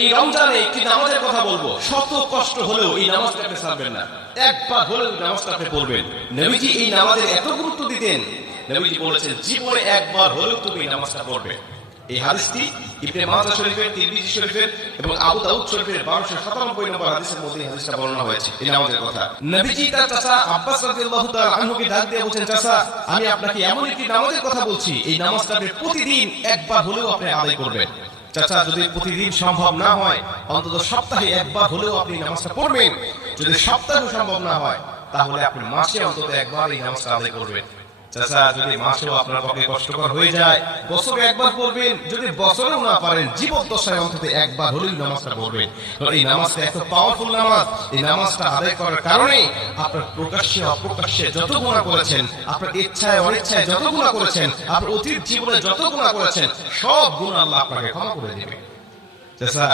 এই রমজানে একটি নামাজের কথা বলবো, শত কষ্ট হলেও এই নামাজটা আপনি ছাড়বেন না, একবার হলেও নামাজটা আপনি পড়বেন। নবীজি এই নামাজের এত গুরুত্ব দিতেন, নবীজি বলেছেন জীবনে একবার হলেও তুমি এই নামাজটা পড়বে। এই হাদিসটি ইবনে মাজাহ শরীফের, তিরমিজি শরীফের এবং আবু দাউদ শরীফের 1297 নম্বর হাদিসের মধ্যে এই হাদিসটা বর্ণনা হয়েছে এই নামাজের কথা। নবীজি তার চাচা আব্বাস রাদিয়াল্লাহু তাআলা আনহুকে ডাক দিয়ে বলেন, চাচা আমি আপনাকে এমন একটি নামাজের কথা বলছি, এই নামাজটা আপনি প্রতিদিন একবার হলেও আপনি আদায় করবেন। চাচা যদি প্রতিদিন সম্ভব না হয়, অন্তত সপ্তাহে একবার হলেও আপনি নামাজটা পড়বেন। যদি সপ্তাহে সম্ভব না হয়, তাহলে আপনি মাসে অন্তত একবার এই নামাজটা আদায় করবেন। চাচা যদি মাসেও আপনার পক্ষে কষ্টকর হয়ে যায়, বছরে একবার পড়বেন। যদি বছরেও না পারেন, জীবদ্দশায় অন্তত একবার হলেই নামাজটা পড়বেন। কারণ এই নামাজটা এত পাওয়ারফুল নামাজ। এই নামাজটা আদায় করার কারণে আপনার প্রকাশ্যে অপ্রকাশ্যে যত গুনাহ করেছেন, আপনার ইচ্ছায় অনিচ্ছায় যত গুনাহ করেছেন, আপনার অতীত জীবনে যত গুনাহ করেছেন, সব গুনাহ আল্লাহ আপনাকে ক্ষমা করে দেবে। চাচা